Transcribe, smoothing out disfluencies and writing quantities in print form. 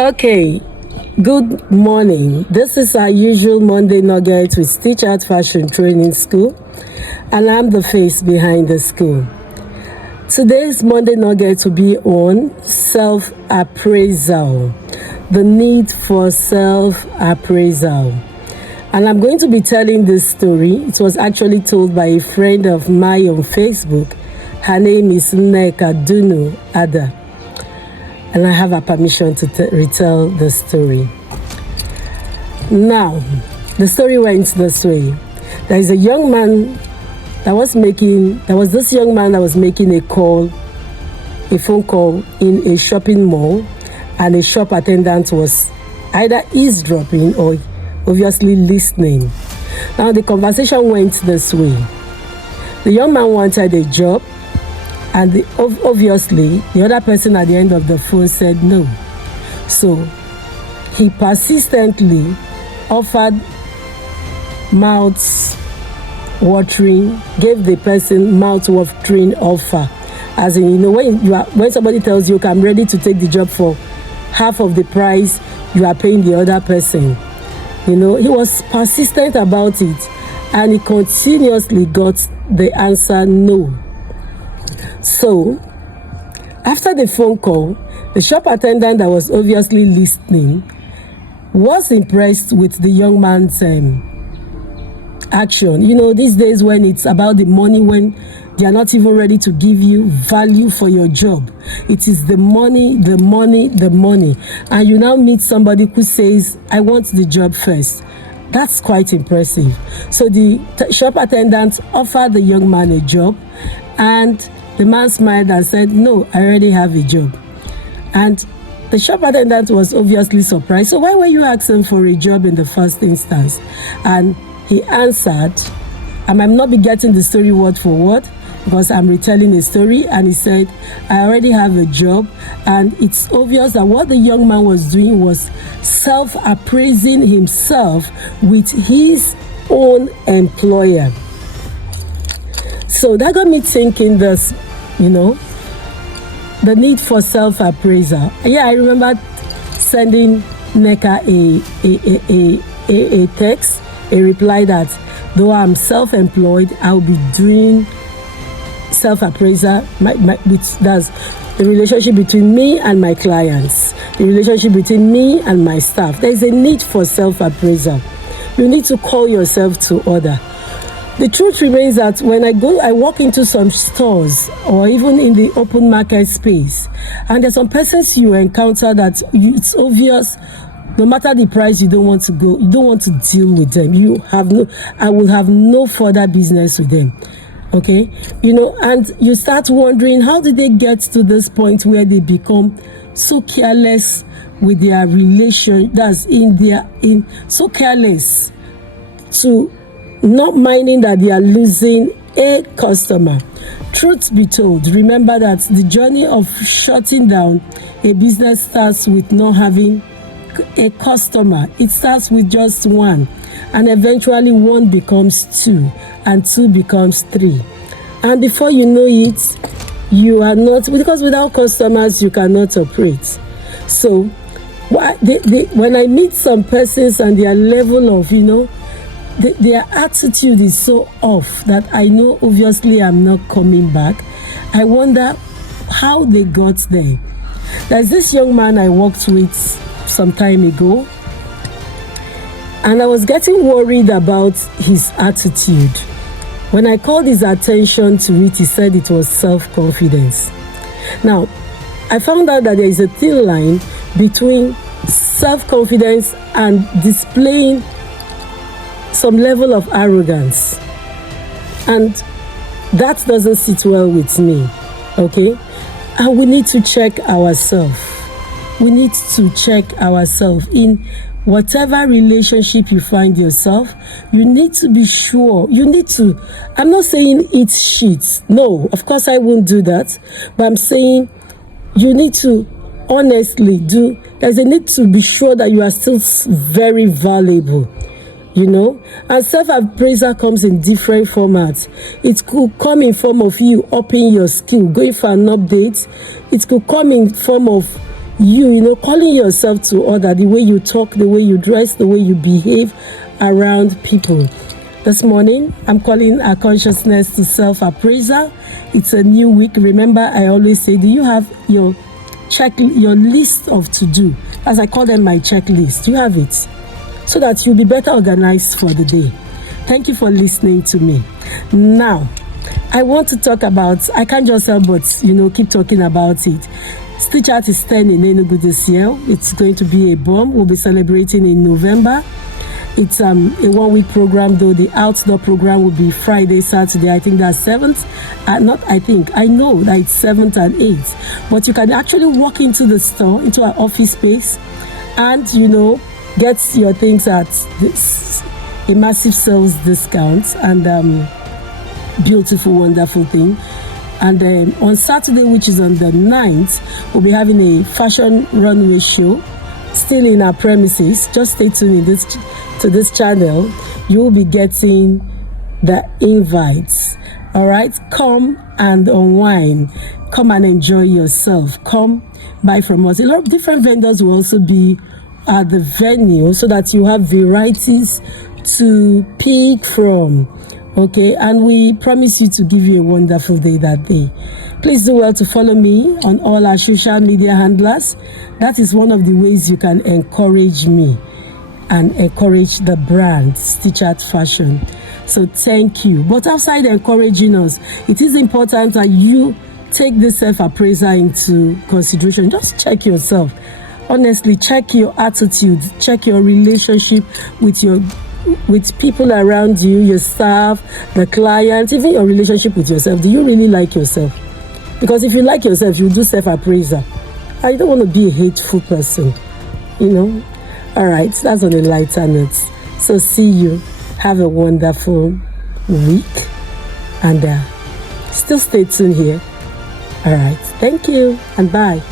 Okay, good morning. This is our usual Monday nugget with StitchArt Fashion Training School, and I'm the face behind the school. Today's Monday nugget will be on self-appraisal, the need for self-appraisal. And I'm going to be telling this story. It was actually told by a friend of mine on Facebook. Her name is Nneka Dunu Ada. And I have her permission to retell the story. Now, the story went this way. There was this young man that was making a phone call in a shopping mall, and a shop attendant was either eavesdropping or obviously listening. Now, the conversation went this way. The young man wanted a job, and obviously, the other person at the end of the phone said no. So he persistently offered gave the person mouth-watering offer. As in, when somebody tells you, I'm ready to take the job for half of the price you are paying the other person. He was persistent about it, and he continuously got the answer no. So, after the phone call, the shop attendant that was obviously listening was impressed with the young man's action. These days when it's about the money, when they are not even ready to give you value for your job, it is the money. And you now meet somebody who says, I want the job first. That's quite impressive. So the shop attendant offered the young man a job, and the man smiled and said, no, I already have a job. And the shop attendant was obviously surprised. So why were you asking for a job in the first instance? And he answered, and I'm not be getting the story word for word because I'm retelling a story, and he said, I already have a job. And it's obvious that what the young man was doing was self-appraising himself with his own employer. So that got me thinking this, the need for self-appraisal. Yeah, I remember sending Nneka a text, a reply that though I'm self-employed, I'll be doing self-appraisal, which does the relationship between me and my clients, the relationship between me and my staff. There's a need for self-appraisal. You need to call yourself to order. The truth remains that when I walk into some stores or even in the open market space, and there's some persons you encounter that it's obvious, no matter the price, you don't want to deal with them. I will have no further business with them. Okay? And you start wondering, how did they get to this point where they become so careless with their relation, so careless to not minding that they are losing a customer. Truth be told, remember that the journey of shutting down a business starts with not having a customer. It starts with just one, and eventually one becomes two, and two becomes three. And before you know it, you are not, because without customers, you cannot operate. So when I meet some persons and their level of, their attitude is so off that I know obviously I'm not coming back, I wonder how they got there. There's this young man I worked with some time ago, and I was getting worried about his attitude. When I called his attention to it, he said it was self-confidence. Now, I found out that there is a thin line between self-confidence and displaying some level of arrogance, and that doesn't sit well with me. Okay, and we need to check ourselves. We need to check ourselves in whatever relationship you find yourself. You need to be sure. I'm not saying eat shit. No, of course I won't do that. But I'm saying you need to honestly there's a need to be sure that you are still very valuable. And self-appraisal comes in different formats. It could come in form of you upping your skill, going for an update. It could come in form of you know, calling yourself to order, the way you talk, the way you dress, the way you behave around people. This morning, I'm calling our consciousness to self-appraisal. It's a new week. Remember, I always say, do you have your list of to-do? As I call them, my checklist. You have it, so that you'll be better organized for the day. Thank you for listening to me. Now, I want to talk about, I can't just help but, you know, keep talking about it. StitchArt is 10 in Enugu this year. It's going to be a bomb. We'll be celebrating in November. It's a 1 week program, though the outdoor program will be Friday, Saturday. I think that's 7th. I know that it's 7th and 8th. But you can actually walk into the store, into our office space, and, you know, get your things at a massive sales discount, and beautiful, wonderful thing. And on Saturday, which is on the 9th, we'll be having a fashion runway show, still in our premises. Just stay tuned to this channel. You will be getting the invites. All right, come and unwind. Come and enjoy yourself. Come buy from us. A lot of different vendors will also be at the venue, so that you have varieties to pick from. Okay, and we promise you to give you a wonderful day that day. Please do well to follow me on all our social media handlers. That is one of the ways you can encourage me and encourage the brand StitchArt Fashion. So thank you. But outside encouraging us, it is important that you take this self-appraisal into consideration. Just check yourself. Honestly, check your attitude, check your relationship with people around you, your staff, the clients, even your relationship with yourself. Do you really like yourself? Because if you like yourself, you do self-appraisal. I don't want to be a hateful person, you know. All right, that's on a lighter note. So see you. Have a wonderful week, and still stay tuned here. All right, thank you, and bye.